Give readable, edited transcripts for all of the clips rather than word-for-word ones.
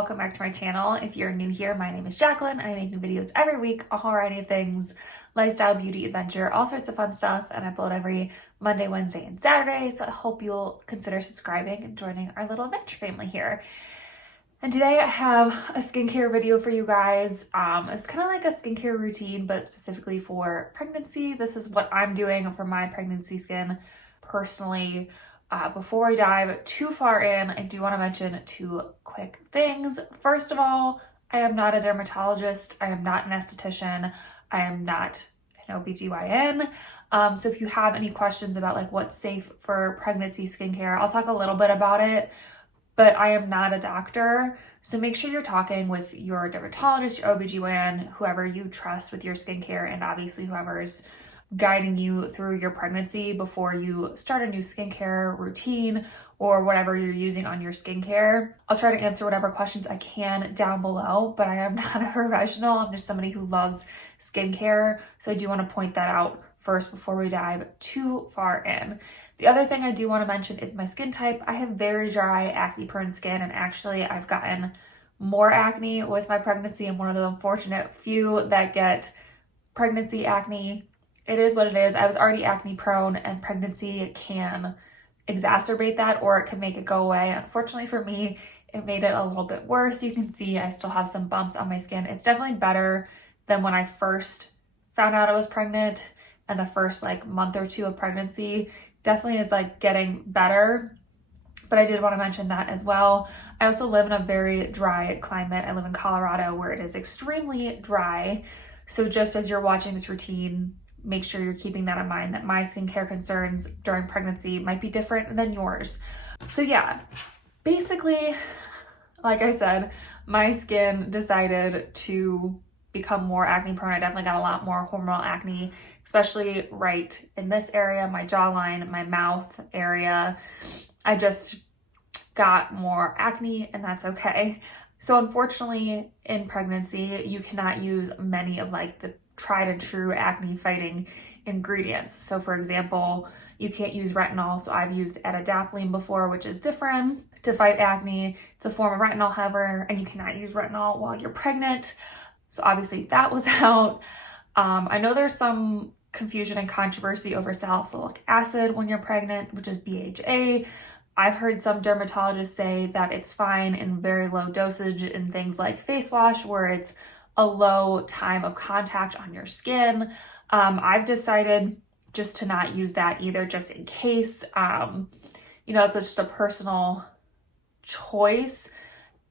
welcome back to my channel. If you're new here, my name is Jacqueline. I make new videos every week, a whole variety of things, lifestyle, beauty, adventure, all sorts of fun stuff, and I upload every Monday, Wednesday, and Saturday, so I hope you'll consider subscribing and joining our little adventure family here. And today I have a skincare video for you guys. It's kind of like a skincare routine, but specifically for pregnancy. This is what I'm doing for my pregnancy skin personally. Before I dive too far in, I do want to mention two quick things. First of all, I am not a dermatologist. I am not an esthetician. I am not an OBGYN. So if you have any questions about like what's safe for pregnancy skincare, I'll talk a little bit about it, but I am not a doctor. So make sure you're talking with your dermatologist, your OBGYN, whoever you trust with your skincare, and obviously whoever's guiding you through your pregnancy before you start a new skincare routine or whatever you're using on your skincare. I'll try to answer whatever questions I can down below, but I am not a professional. I'm just somebody who loves skincare. So I do want to point that out first before we dive too far in. The other thing I do want to mention is my skin type. I have very dry, acne-prone skin, and actually I've gotten more acne with my pregnancy. I'm one of the unfortunate few that get pregnancy acne. It is what it is. I was already acne prone, and pregnancy can exacerbate that, or it can make it go away. Unfortunately for me, it made it a little bit worse. You can see I still have some bumps on my skin. It's definitely better than when I first found out I was pregnant, and the first like month or two of pregnancy definitely is like getting better. But I did want to mention that as well. I also live in a very dry climate. I live in Colorado where it is extremely dry. So just as you're watching this routine, make sure you're keeping that in mind, that my skincare concerns during pregnancy might be different than yours. So yeah, basically, like I said, my skin decided to become more acne prone. I definitely got a lot more hormonal acne, especially right in this area, my jawline, my mouth area. I just got more acne, and that's okay. So unfortunately in pregnancy, you cannot use many of like the tried and true acne fighting ingredients. So for example, you can't use retinol. So I've used etidapline before, which is different to fight acne. It's a form of retinol, however, and you cannot use retinol while you're pregnant. So obviously that was out. I know there's some confusion and controversy over salicylic acid when you're pregnant, which is BHA. I've heard some dermatologists say that it's fine in very low dosage in things like face wash, where it's a low time of contact on your skin. I've decided just to not use that either, just in case. It's just a personal choice.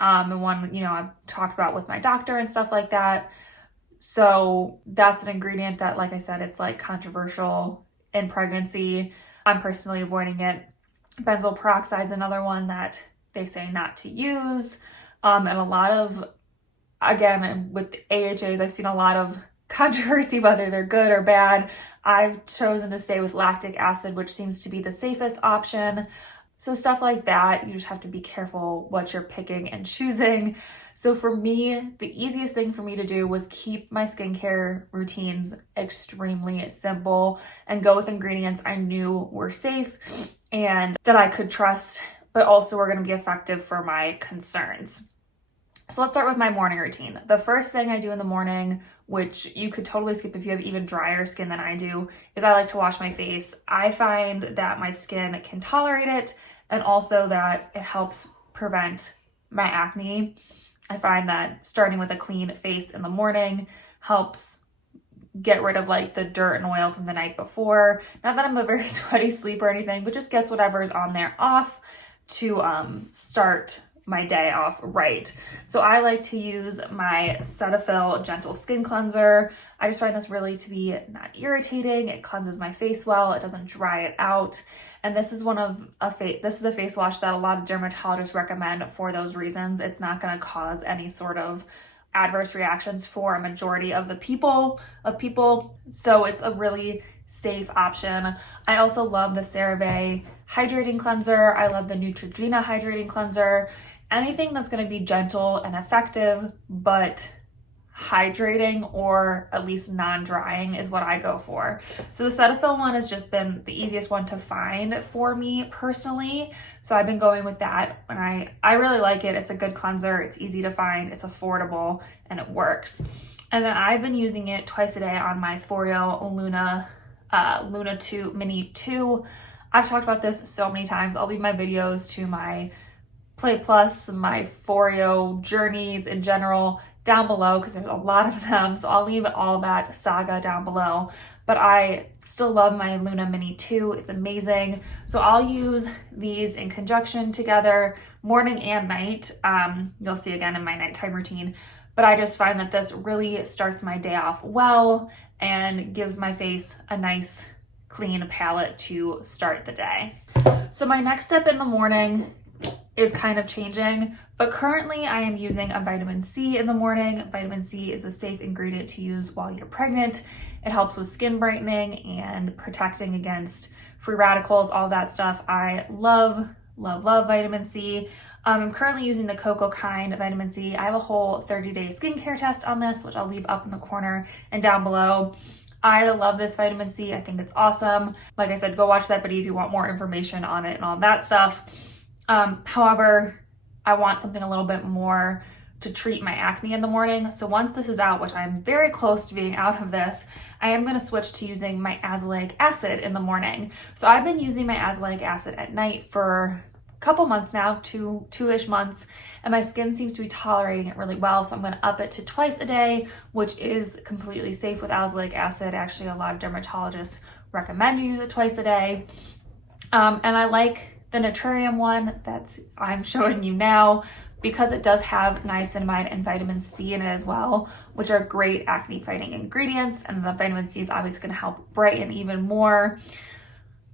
And one, I've talked about with my doctor and stuff like that. So that's an ingredient that, like I said, it's like controversial in pregnancy. I'm personally avoiding it. Benzoyl peroxide is another one that they say not to use. And a lot of, again, with AHAs, I've seen a lot of controversy whether they're good or bad. I've chosen to stay with lactic acid, which seems to be the safest option. So stuff like that, you just have to be careful what you're picking and choosing. So for me, the easiest thing for me to do was keep my skincare routines extremely simple and go with ingredients I knew were safe and that I could trust, but also were going to be effective for my concerns. So let's start with my morning routine. The first thing I do in the morning, which you could totally skip if you have even drier skin than I do, is I like to wash my face. I find that my skin can tolerate it, and also that it helps prevent my acne. I find that starting with a clean face in the morning helps get rid of like the dirt and oil from the night before. Not that I'm a very sweaty sleeper or anything, but just gets whatever's on there off to start my day off right. So I like to use my Cetaphil Gentle Skin Cleanser. I just find this really to be not irritating. It cleanses my face well. It doesn't dry it out. And this is this is a face wash that a lot of dermatologists recommend for those reasons. It's not going to cause any sort of adverse reactions for a majority of the people. So it's a really safe option. I also love the CeraVe Hydrating Cleanser. I love the Neutrogena Hydrating Cleanser. Anything that's going to be gentle and effective, but hydrating or at least non-drying is what I go for. So the Cetaphil one has just been the easiest one to find for me personally. So I've been going with that, and I really like it. It's a good cleanser. It's easy to find. It's affordable, and it works. And then I've been using it twice a day on my Foreo Luna 2 Mini 2. I've talked about this so many times. I'll leave my videos to my Play Plus, my Foreo journeys in general down below because there's a lot of them. So I'll leave all that saga down below. But I still love my Luna Mini 2. It's amazing. So I'll use these in conjunction together morning and night. You'll see again in my nighttime routine. But I just find that this really starts my day off well and gives my face a nice clean palette to start the day. So my next step in the morning is kind of changing, but currently I am using a vitamin C in the morning. Vitamin C is a safe ingredient to use while you're pregnant. It helps with skin brightening and protecting against free radicals, all that stuff. I love vitamin C. I'm currently using the Cocoa Kind vitamin C. I have a whole 30-day skincare test on this, which I'll leave up in the corner and down below. I love this vitamin C. I think it's awesome. Like I said, go watch that video if you want more information on it and all that stuff. However, I want something a little bit more to treat my acne in the morning. So once this is out, which I'm very close to being out of this, I am going to switch to using my azelaic acid in the morning. So I've been using my azelaic acid at night for couple months now, two-ish months, and my skin seems to be tolerating it really well. So I'm going to up it to twice a day, which is completely safe with azelaic acid. Actually, a lot of dermatologists recommend you use it twice a day. And I like the Naturium one that I'm showing you now because it does have niacinamide and vitamin C in it as well, which are great acne fighting ingredients. And the vitamin C is obviously going to help brighten even more.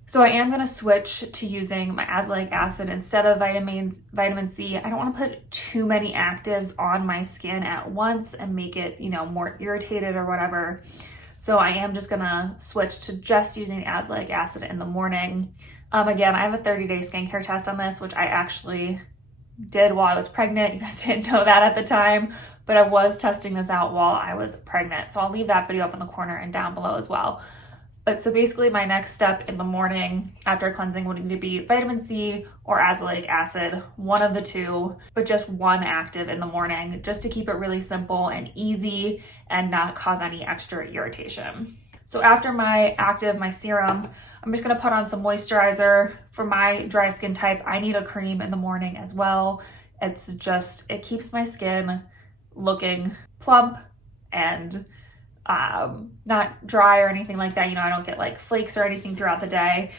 So I am going to switch to using my azelaic acid instead of vitamin C. I don't want to put too many actives on my skin at once and make it, more irritated or whatever. So I am just going to switch to just using azelaic acid in the morning. Again, I have a 30-day skincare test on this, which I actually did while I was pregnant. You guys didn't know that at the time, but I was testing this out while I was pregnant. So I'll leave that video up in the corner and down below as well. But so basically my next step in the morning after cleansing would either be vitamin C or azelaic acid, one of the two, but just one active in the morning, just to keep it really simple and easy and not cause any extra irritation. So after my active, my serum, I'm just gonna put on some moisturizer. For my dry skin type, I need a cream in the morning as well. It keeps my skin looking plump and not dry or anything like that. I don't get like flakes or anything throughout the day.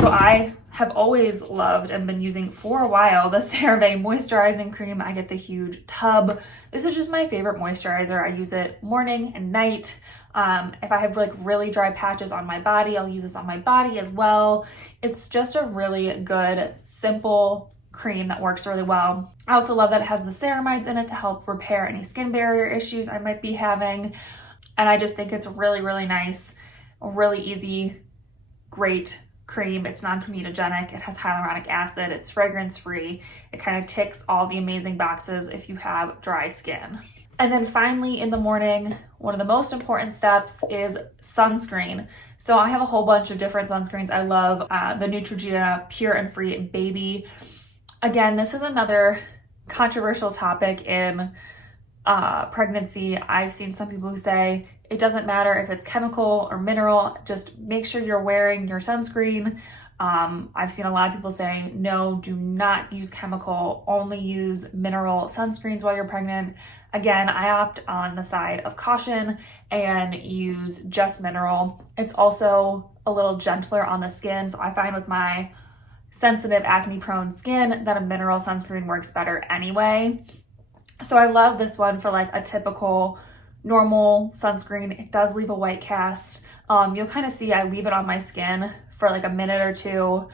So I have always loved and been using for a while the CeraVe moisturizing cream. I get the huge tub. This is just my favorite moisturizer. I use it morning and night. If I have like really dry patches on my body, I'll use this on my body as well. It's just a really good, simple cream that works really well. I also love that it has the ceramides in it to help repair any skin barrier issues I might be having. And I just think it's really, really nice, really easy, great cream. It's non-comedogenic. It has hyaluronic acid. It's fragrance-free. It kind of ticks all the amazing boxes if you have dry skin. And then finally in the morning, one of the most important steps is sunscreen. So I have a whole bunch of different sunscreens. I love the Neutrogena Pure and Free Baby. Again, this is another controversial topic in pregnancy. I've seen some people who say it doesn't matter if it's chemical or mineral, just make sure you're wearing your sunscreen. I've seen a lot of people say, no, do not use chemical, only use mineral sunscreens while you're pregnant. Again, I opt on the side of caution and use just mineral. It's also a little gentler on the skin. So I find with my sensitive acne prone skin that a mineral sunscreen works better anyway. So I love this one for like a typical normal sunscreen. It does leave a white cast. You'll kind of see I leave it on my skin for like a minute or two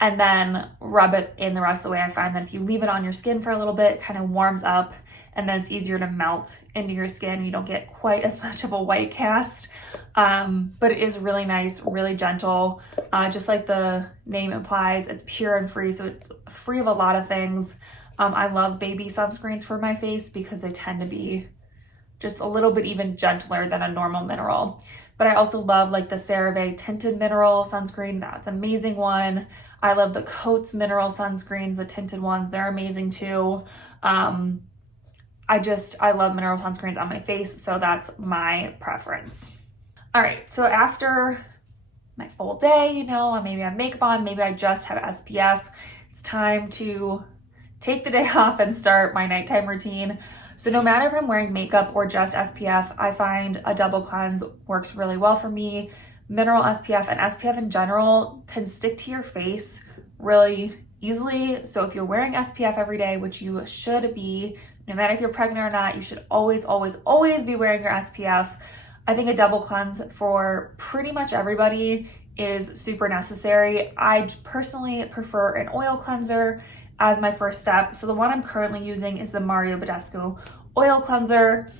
and then rub it in the rest of the way. I find that if you leave it on your skin for a little bit, it kind of warms up and then it's easier to melt into your skin. You don't get quite as much of a white cast, but it is really nice, really gentle. Just like the name implies, it's pure and free. So it's free of a lot of things. I love baby sunscreens for my face because they tend to be just a little bit even gentler than a normal mineral. But I also love like the CeraVe tinted mineral sunscreen. That's an amazing one. I love the Coats mineral sunscreens, the tinted ones. They're amazing too. I love mineral sunscreens on my face, so that's my preference. All right, so after my full day, you know, maybe I have makeup on, maybe I just have SPF, it's time to take the day off and start my nighttime routine. So no matter if I'm wearing makeup or just SPF, I find a double cleanse works really well for me. Mineral SPF and SPF in general can stick to your face really easily. So if you're wearing SPF every day, which you should be, no matter if you're pregnant or not, you should always, always, always be wearing your SPF. I think a double cleanse for pretty much everybody is super necessary. I personally prefer an oil cleanser as my first step. So the one I'm currently using is the Mario Badescu oil cleanser.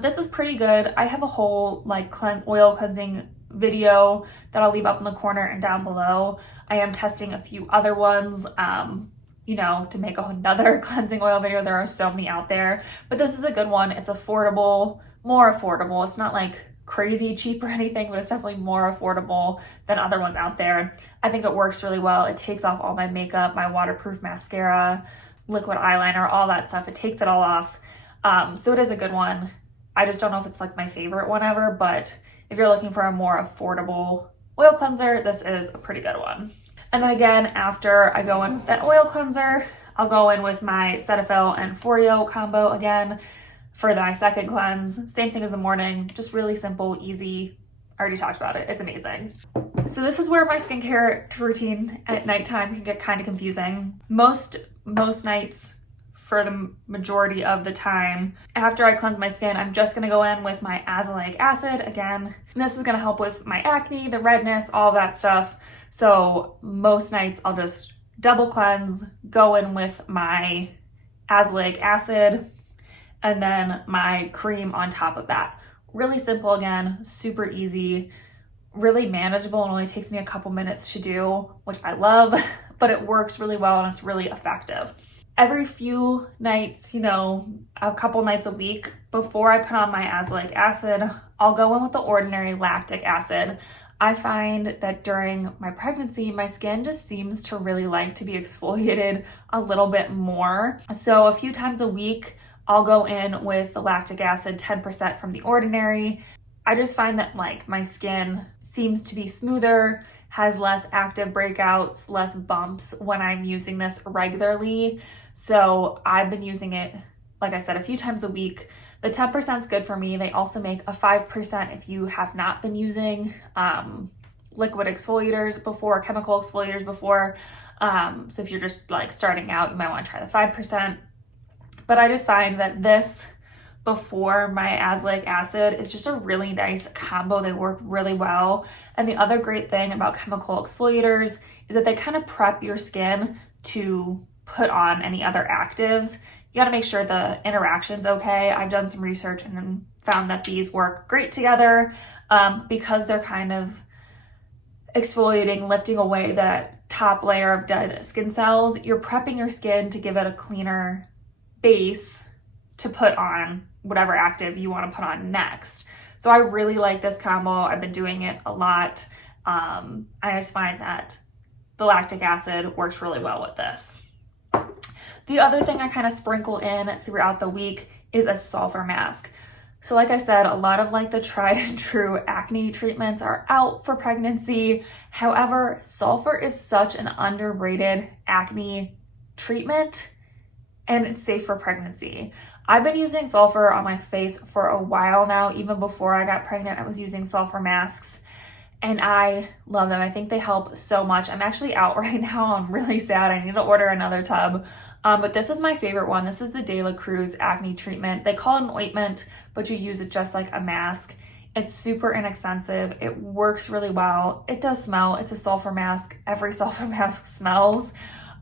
This is pretty good. I have a whole like oil cleansing video that I'll leave up in the corner and down below. I am testing a few other ones, you know, to make another cleansing oil video. There are so many out there, but this is a good one. It's affordable, more affordable. It's not like crazy cheap or anything, but it's definitely more affordable than other ones out there. I think it works really well. It takes off all my makeup, my waterproof mascara, liquid eyeliner, all that stuff. It takes it all off. So it is a good one. I just don't know if it's like my favorite one ever, but if you're looking for a more affordable oil cleanser, this is a pretty good one. And then again, after I go in with that oil cleanser, I'll go in with my Cetaphil and Foreo combo again for my second cleanse. Same thing as the morning, just really simple, easy. I already talked about it. It's amazing. So this is where my skincare routine at nighttime can get kind of confusing. Most nights, for the majority of the time, after I cleanse my skin, I'm just gonna go in with my azelaic acid again. And this is gonna help with my acne, the redness, all that stuff. So most nights I'll just double cleanse, go in with my azelaic acid, and then my cream on top of that. Really simple again, super easy, really manageable. It only takes me a couple minutes to do, which I love, but it works really well and it's really effective. Every few nights, you know, a couple nights a week before I put on my azelaic acid, I'll go in with the ordinary lactic acid. I find that during my pregnancy, my skin just seems to really like to be exfoliated a little bit more. So a few times a week, I'll go in with the lactic acid, 10% from the ordinary. I just find that like my skin seems to be smoother, has less active breakouts, less bumps when I'm using this regularly. So I've been using it, like I said, a few times a week. The 10% is good for me. They also make a 5% if you have not been using liquid exfoliators before, chemical exfoliators before. So if you're just like starting out, you might want to try the 5%. But I just find that this before my azelaic acid is just a really nice combo. They work really well. And the other great thing about chemical exfoliators is that they kind of prep your skin to put on any other actives. You got to make sure the interaction's okay. I've done some research and found that these work great together because they're kind of exfoliating, lifting away that top layer of dead skin cells. You're prepping your skin to give it a cleaner base to put on whatever active you want to put on next. So I really like this combo. I've been doing it a lot. I just find that the lactic acid works really well with this. The other thing I kind of sprinkle in throughout the week is a sulfur mask. So like I said, a lot of like the tried and true acne treatments are out for pregnancy. However, sulfur is such an underrated acne treatment and it's safe for pregnancy. I've been using sulfur on my face for a while now. Even before I got pregnant, I was using sulfur masks and I love them. I think they help so much. I'm actually out right now. I'm really sad. I need to order another tub. But this is my favorite one. This is the De La Cruz acne treatment. They call it an ointment, but you use it just like a mask. It's super inexpensive. It works really well. It does smell. It's a sulfur mask. Every sulfur mask smells.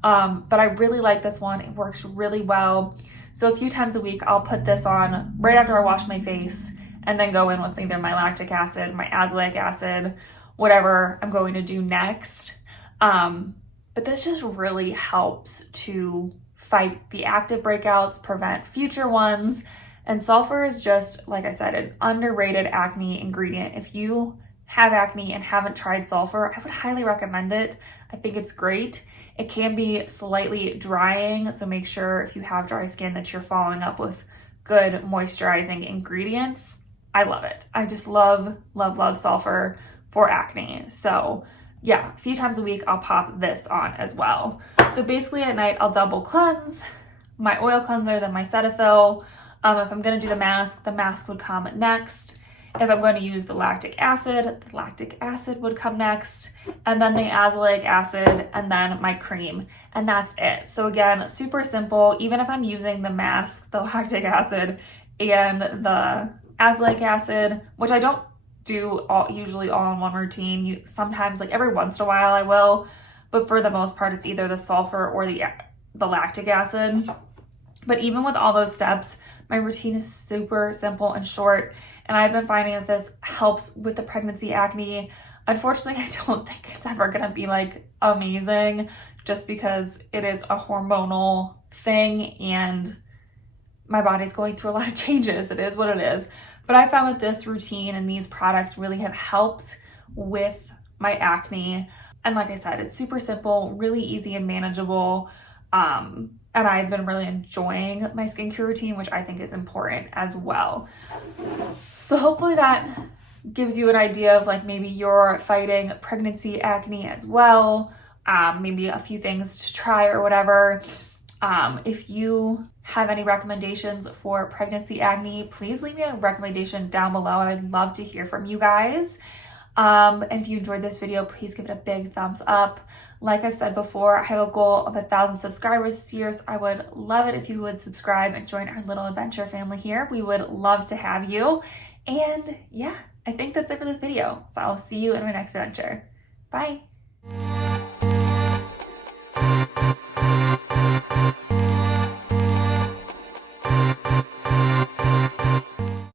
But I really like this one. It works really well. So a few times a week, I'll put this on right after I wash my face and then go in with either my lactic acid, my azelaic acid, whatever I'm going to do next. But this just really helps to fight the active breakouts, prevent future ones, And sulfur is just, like I said, an underrated acne ingredient. If you have acne and haven't tried sulfur, I would highly recommend it. I think it's great. It can be slightly drying, so make sure if you have dry skin that you're following up with good moisturizing ingredients. I love it. I just love, love, love sulfur for acne. So yeah, a few times a week, I'll pop this on as well. So basically at night, I'll double cleanse, my oil cleanser, then my Cetaphil. If I'm gonna do the mask would come next. If I'm going to use the lactic acid would come next, and then the azelaic acid, and then my cream, and that's it. So again, super simple. Even if I'm using the mask, the lactic acid, and the azelaic acid, which I don't do usually all in one routine. Sometimes, like every once in a while I will, but for the most part, it's either the sulfur or the lactic acid. But even with all those steps, my routine is super simple and short, and I've been finding that this helps with the pregnancy acne. Unfortunately, I don't think it's ever gonna be like amazing just because it is a hormonal thing and my body's going through a lot of changes. It is what it is. But I found that this routine and these products really have helped with my acne. And like I said, it's super simple, really easy and manageable. And I've been really enjoying my skincare routine, which I think is important as well. So hopefully that gives you an idea of like maybe you're fighting pregnancy acne as well. Maybe a few things to try or whatever. If you have any recommendations for pregnancy acne, please leave me a recommendation down below. I would love to hear from you guys. And if you enjoyed this video, please give it a big thumbs up. Like I've said before, I have a goal of 1,000 subscribers this year, so I would love it if you would subscribe and join our little adventure family here. We would love to have you. And yeah, I think that's it for this video. So I'll see you in my next adventure. Bye.